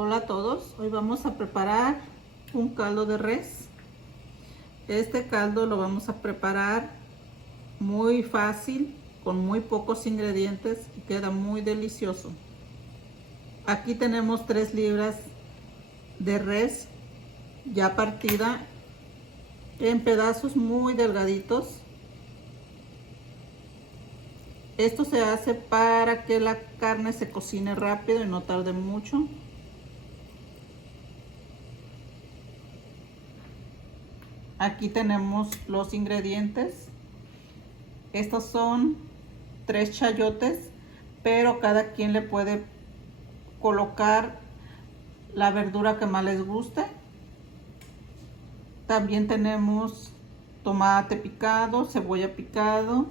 Hola a todos, hoy vamos a preparar un caldo de res. Este caldo lo vamos a preparar muy fácil, con muy pocos ingredientes y queda muy delicioso. Aquí tenemos 3 libras de res ya partida en pedazos muy delgaditos. Esto se hace para que la carne se cocine rápido y no tarde mucho. Aquí tenemos los ingredientes. Estos son 3 chayotes, pero cada quien le puede colocar la verdura que más les guste. También tenemos tomate picado, cebolla picado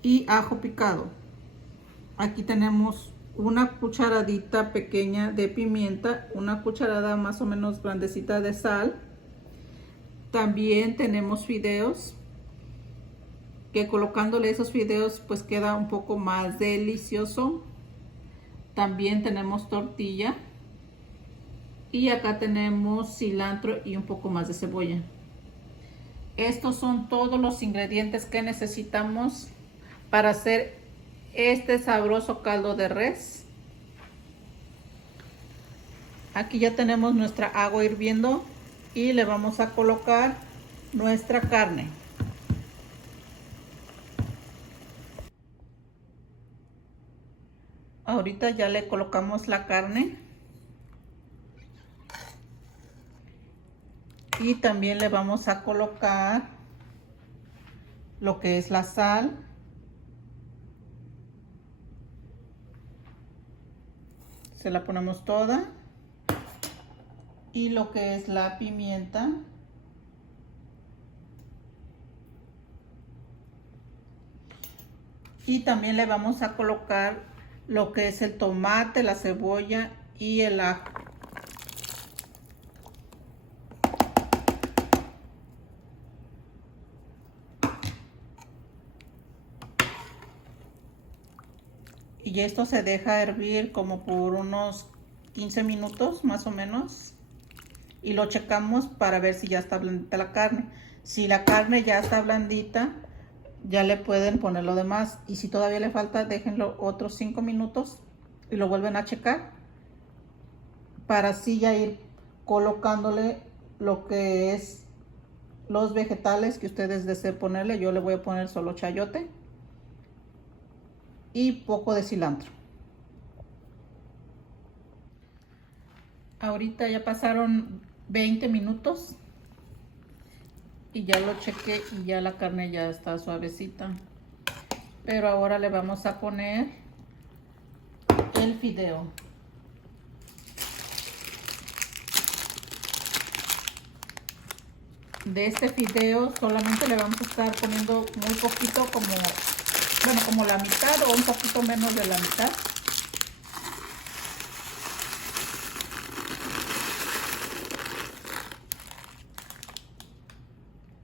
y ajo picado. Aquí tenemos una cucharadita pequeña de pimienta, una cucharada más o menos grandecita de sal. También tenemos fideos, que colocándole esos fideos pues queda un poco más delicioso. También tenemos tortilla y acá tenemos cilantro y un poco más de cebolla. Estos son todos los ingredientes que necesitamos para hacer este sabroso caldo de res. Aquí ya tenemos nuestra agua hirviendo y le vamos a colocar nuestra carne. Ahorita ya le colocamos la carne y también le vamos a colocar lo que es la sal, se la ponemos toda, y lo que es la pimienta, y también le vamos a colocar lo que es el tomate, la cebolla y el ajo. Y esto se deja hervir como por unos 15 minutos más o menos. Y lo checamos para ver si ya está blandita la carne. Si la carne ya está blandita, ya le pueden poner lo demás. Y si todavía le falta, déjenlo otros 5 minutos y lo vuelven a checar. Para así ya ir colocándole lo que es los vegetales que ustedes deseen ponerle. Yo le voy a poner solo chayote y poco de cilantro. Ahorita ya pasaron 20 minutos y ya lo chequé y ya la carne ya está suavecita. Pero ahora le vamos a poner el fideo. De este fideo solamente le vamos a estar poniendo muy poquito, como la mitad o un poquito menos de la mitad.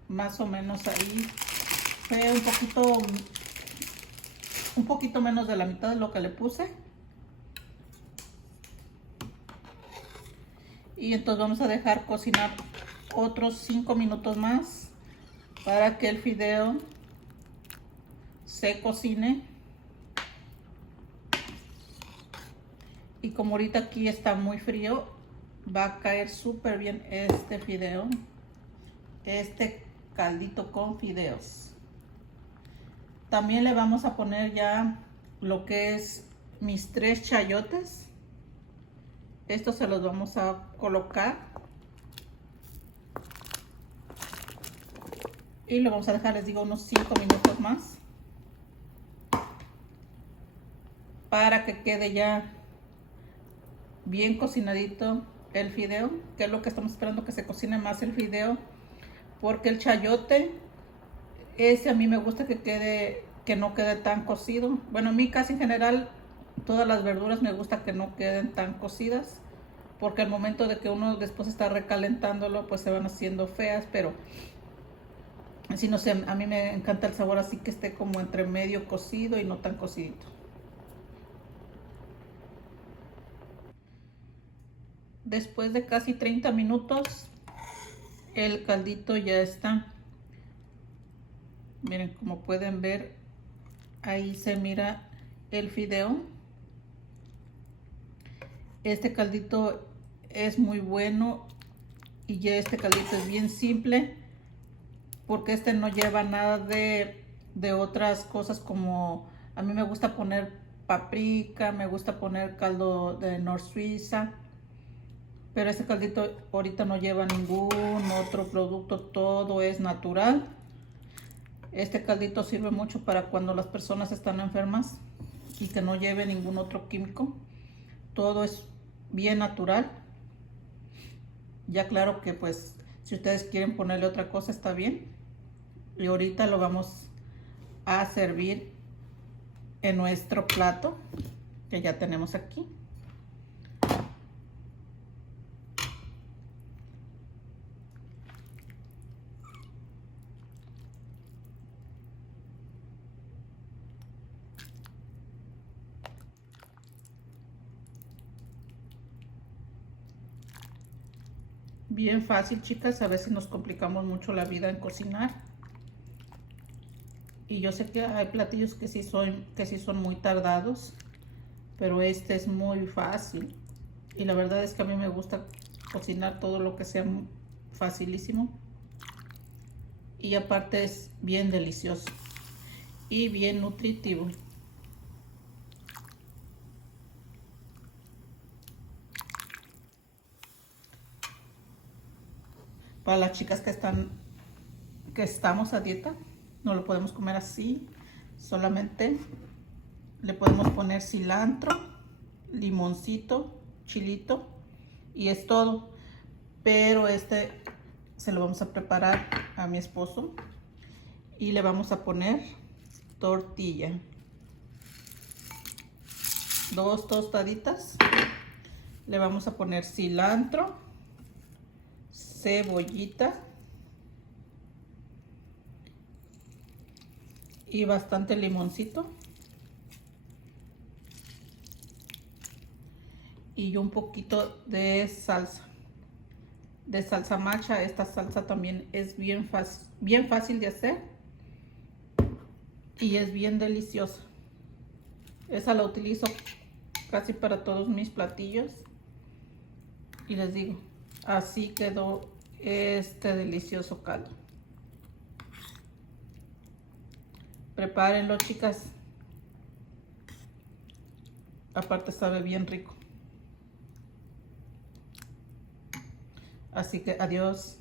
Más o menos ahí. Fue un poquito menos de la mitad de lo que le puse. Y entonces vamos a dejar cocinar otros 5 minutos más para que el fideo se cocine. Y como ahorita aquí está muy frío, va a caer súper bien este fideo, este caldito con fideos. También le vamos a poner ya lo que es mis 3 chayotes. Estos se los vamos a colocar y lo vamos a dejar, les digo, unos 5 minutos más para que quede ya bien cocinadito el fideo, que es lo que estamos esperando, que se cocine más el fideo, porque el chayote ese a mí me gusta que no quede tan cocido. Bueno, a mí casi en general todas las verduras me gusta que no queden tan cocidas, porque al momento de que uno después está recalentándolo pues se van haciendo feas. Pero así, no sé, a mí me encanta el sabor así, que esté como entre medio cocido y no tan cocidito. después de casi 30 minutos, el caldito ya está. Miren, como pueden ver, ahí se mira el fideo. Este caldito es muy bueno y ya este caldito es bien simple porque este no lleva nada de otras cosas, como a mí me gusta poner paprika, me gusta poner caldo de Nor Suiza, pero este caldito ahorita no lleva ningún otro producto, todo es natural. Este caldito sirve mucho para cuando las personas están enfermas y que no lleve ningún otro químico. Todo es bien natural. Ya claro que pues si ustedes quieren ponerle otra cosa está bien. Y ahorita lo vamos a servir en nuestro plato que ya tenemos aquí. Bien fácil, chicas, a veces nos complicamos mucho la vida en cocinar. Y yo sé que hay platillos que sí son muy tardados, pero este es muy fácil. Y la verdad es que a mí me gusta cocinar todo lo que sea facilísimo. Y aparte es bien delicioso y bien nutritivo. Para las chicas que estamos a dieta, no lo podemos comer así. Solamente le podemos poner cilantro, limoncito, chilito y es todo. Pero este se lo vamos a preparar a mi esposo y le vamos a poner tortilla. 2 tostaditas. Le vamos a poner cilantro, cebollita y bastante limoncito y un poquito de salsa macha. Esta salsa también es bien fácil de hacer y es bien deliciosa. Esa la utilizo casi para todos mis platillos y les digo, así quedó este delicioso caldo. Prepárenlo, chicas. Aparte sabe bien rico. Así que adiós.